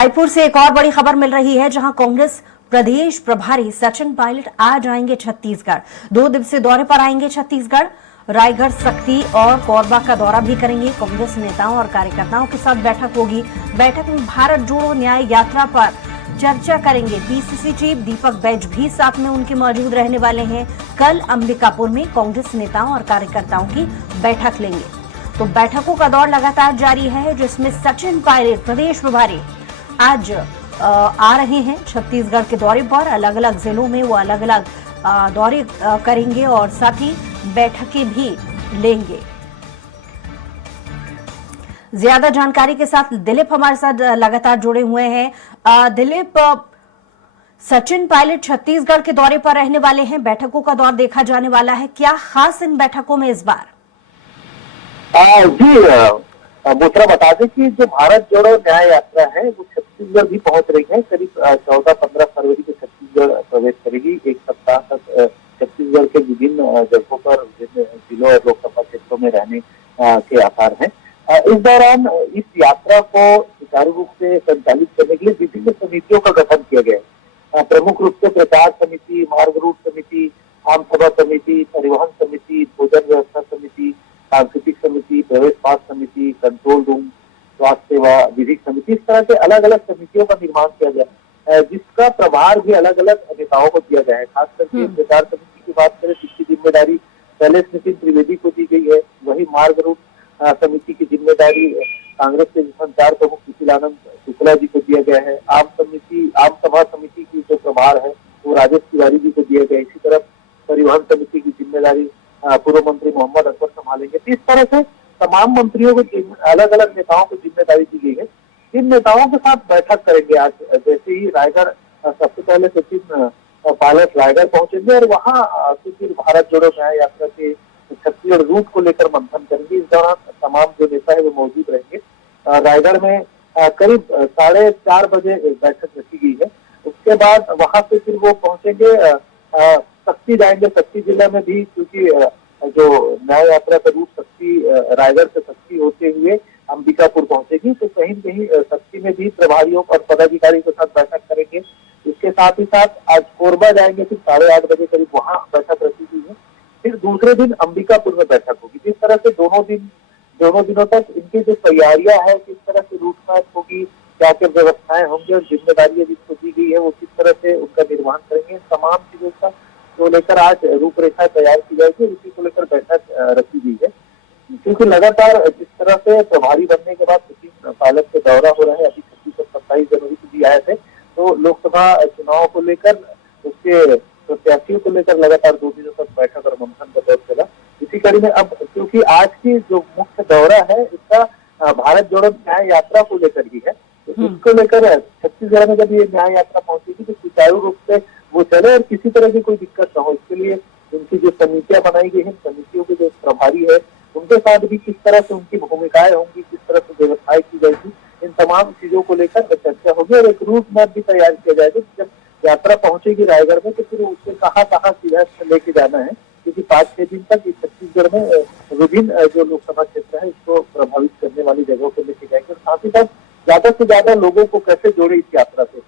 रायपुर से एक और बड़ी खबर मिल रही है, जहां कांग्रेस प्रदेश प्रभारी सचिन पायलट आज आएंगे छत्तीसगढ़। 2 दिवसीय दौरे पर आएंगे छत्तीसगढ़। रायगढ़, सक्ती और कोरबा का दौरा भी करेंगे। कांग्रेस नेताओं और कार्यकर्ताओं के साथ बैठक होगी। बैठक में भारत जोड़ो न्याय यात्रा पर चर्चा करेंगे। पीसीसी चीफ दीपक बैज भी साथ में उनके मौजूद रहने वाले हैं। कल अंबिकापुर में कांग्रेस नेताओं और कार्यकर्ताओं की बैठक लेंगे। तो बैठकों का दौर लगातार जारी है, जिसमें सचिन पायलट प्रदेश प्रभारी आज आ रहे हैं छत्तीसगढ़ के दौरे पर। अलग अलग जिलों में वो अलग अलग दौरे करेंगे और साथ ही बैठकें भी लेंगे। ज्यादा जानकारी के साथ दिलीप हमारे साथ लगातार जुड़े हुए हैं। दिलीप, सचिन पायलट छत्तीसगढ़ के दौरे पर रहने वाले हैं, बैठकों का दौर देखा जाने वाला है। क्या खास इन बैठकों में इस बार? जी मुद्रा बता दें कि जो भारत जोड़ो न्याय यात्रा है वो छत्तीसगढ़ भी पहुंच रही है। करीब 14-15 फरवरी को छत्तीसगढ़ प्रवेश करेगी। एक सप्ताह तक छत्तीसगढ़ के विभिन्न जगहों पर, विभिन्न जिलों और लोकसभा क्षेत्रों में रहने के आसार हैं। इस दौरान इस यात्रा को सुचारू रूप से संचालित करने के लिए विभिन्न समितियों का गठन किया गया है। प्रमुख रूप से प्रचार समिति, मार्ग रूट समिति, आम सभा समिति, परिवहन समिति, भोजन व्यवस्था समिति, सांस्कृतिक समिति, प्रवेश पास समिति, कंट्रोल रूम, स्वास्थ्य सेवा, विधिक समिति, इस तरह के अलग अलग समितियों का निर्माण किया गया है, जिसका प्रभार भी अलग अलग नेताओं को दिया गया है। खास करके प्रचार समिति की बात करें, इसकी जिम्मेदारी शैलेश नितिन त्रिवेदी को दी गई है। वही मार्ग रूट समिति की जिम्मेदारी कांग्रेस के संचार प्रमुख सुशीलानंद शुक्ला जी को दिया गया है। आम सभा समिति की जो प्रभार है वो राजेश तिवारी जी को दिया गया है। इसी तरह परिवहन समिति की जिम्मेदारी पूर्व मंत्री मोहम्मद अकबर संभालेंगे। इस तरह से तमाम मंत्रियों को, अलग अलग नेताओं को जिम्मेदारी दी गई है। इन नेताओं के साथ बैठक करेंगे आज। जैसे ही रायगढ़, सबसे पहले सचिन पायलट रायगढ़ पहुंचेंगे और वहां फिर भारत जोड़ो न्याय यात्रा के छत्तीसगढ़ रूट को लेकर मंथन करेंगे। इस दौरान तमाम जो नेता है वो मौजूद रहेंगे। रायगढ़ में करीब 4:30 बजे बैठक रखी गई है। उसके बाद वहां से फिर वो पहुंचेंगे, सक्ती जाएंगे। सक्ती जिले में भी, क्योंकि जो न्याय यात्रा का रूट सक्ती, रायगढ़ से सक्ती होते हुए अंबिकापुर पहुंचेगी, तो कहीं न कहीं सक्ती में भी प्रभारियों और पदाधिकारियों के साथ बैठक करेंगे। इसके साथ ही साथ आज कोरबा जाएंगे, फिर 8:30 बजे करीब वहां बैठक रखी गई है। फिर दूसरे दिन अंबिकापुर में बैठक होगी। जिस तरह से दोनों दिनों तक इनकी जो तैयारियां है, किस तरह से रूट मैप होगी, क्या क्या व्यवस्थाएं होंगी और जिम्मेदारियां जिसको दी गई है वो किस तरह से उनका निर्वहन करेंगे, तमाम चीजों का को लेकर आज रूपरेखा तैयार की जाएगी। इसी को लेकर बैठक रखी गई है। क्योंकि लगातार जिस तरह से प्रभारी बनने के बाद सचिन पायलट के दौरा हो रहा है, अभी 26 और 27 जनवरी को भी आए थे, तो लोकसभा चुनाव को लेकर, उसके प्रत्याशियों को लेकर लगातार 2 दिनों तक बैठक और मंथन का दौर चला। इसी कड़ी में अब, क्योंकि आज की जो मुख्य दौरा है इसका भारत जोड़ो न्याय यात्रा को लेकर ही है, तो इसको लेकर छत्तीसगढ़ में जब ये न्याय यात्रा पहुंचेगी तो सुचारू रूप से वो चले और किसी तरह की कोई दिक्कत न हो। इसके लिए उनकी जो समितियां बनाई गई हैं, समितियों के जो प्रभारी है उनके साथ भी किस तरह से उनकी भूमिकाएं होंगी, किस तरह से व्यवस्थाएं की जाएगी, इन तमाम चीजों को लेकर चर्चा होगी और एक रूट मैप भी तैयार किया जाएगा। जब यात्रा पहुंचेगी रायगढ़ में तो फिर उससे कहाँ सीधा लेके जाना है, क्योंकि 5-6 दिन तक इस छत्तीसगढ़ में विभिन्न जो लोकसभा क्षेत्र है इसको प्रभावित करने वाली जगहों पर लेके जाएंगे। और साथ ही साथ ज्यादा से ज्यादा लोगों को कैसे जोड़े इस यात्रा से,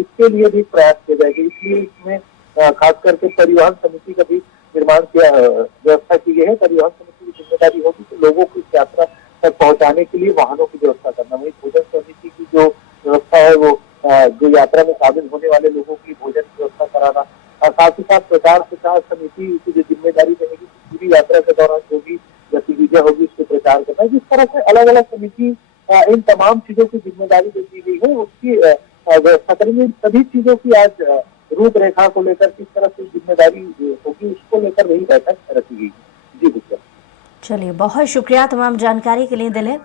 इसके लिए भी प्रयास किए जाएंगे। इसलिए इसमें खास करके परिवहन समिति का भी निर्माण किया, व्यवस्था की गई है। परिवहन समिति की जिम्मेदारी होगी कि लोगों को इस यात्रा तक पहुंचाने के लिए वाहनों की व्यवस्था करना। वही भोजन समिति की जो व्यवस्था है वो जो यात्रा में शामिल होने वाले लोगों की भोजन की व्यवस्था कराना, और साथ ही साथ प्रचार समिति की जो जिम्मेदारी रहेगी पूरी यात्रा के दौरान जो भी गतिविधियां होगी उसको प्रचार करना। जिस तरह से अलग अलग समिति इन तमाम चीजों की जिम्मेदारी जो दी गई है उसकी व्यवस्था करेंगे। सभी चीजों की आज रूपरेखा को लेकर किस तरह से जिम्मेदारी होगी उसको लेकर वही बैठक रखी गई है। जी बिल्कुल। चलिए, बहुत शुक्रिया तमाम जानकारी के लिए दिलीप।